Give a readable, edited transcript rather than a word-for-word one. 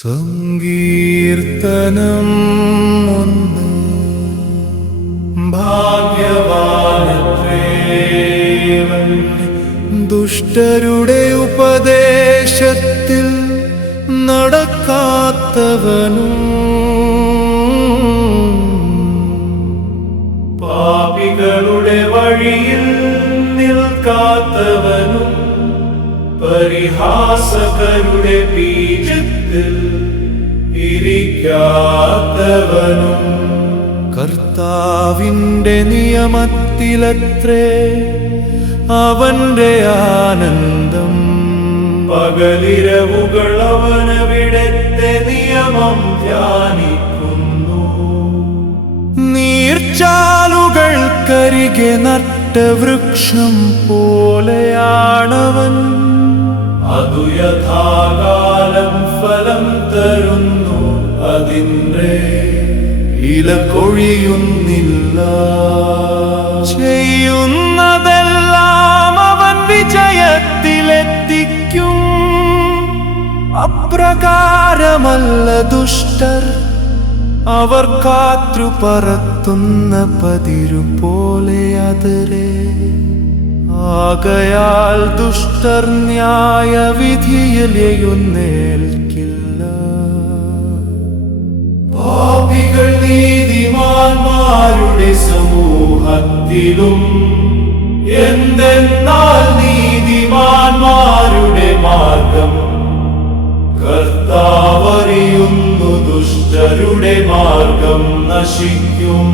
സങ്കീർത്തനം 1. ഭാഗ്യവാനത്രേവൻ ദുഷ്ടരുടെ ഉപദേശത്തിൽ നടക്കാത്തവനും പാപികളുടെ വഴിയിൽ നിൽക്കാത്തവനും പരിഹാസകരുടെ ബീജത്തിൽ ഇരിക്കാത്തവനും കർത്താവിന്റെ നിയമത്തിലത്രേ അവന്റെ ആനന്ദം. പകലിരവുകൾ അവനവിടത്തെ നിയമം ധ്യാനിക്കുന്നു. നീർച്ചാലുകൾക്കരികെ നട്ട വൃക്ഷം പോലെയാണവൻ. അതു യഥാകാലം ഫലം തരുന്നു, അതിൻ്റെ ഇല കൊഴിയുന്നില്ല. ചെയ്യുന്നതെല്ലാം അവൻ വിജയത്തിലെത്തിക്കും. അപ്രകാരമല്ല ദുഷ്ടർ, അവർ കാറ്റു പറത്തുന്ന പതിരു പോലെ അതരെ. ആകയാൽ ദുഷ്ടർ ന്യായവിധിയിൽ എഴുന്നേൽക്കില്ല. പാപികൾ നീതിമാന്മാരുടെ സമൂഹത്തിലും. എന്തെന്നാൽ നീതിമാന്മാരുടെ മാർഗം കർത്താവറിയുന്നു, ദുഷ്ടരുടെ മാർഗം നശിക്കും.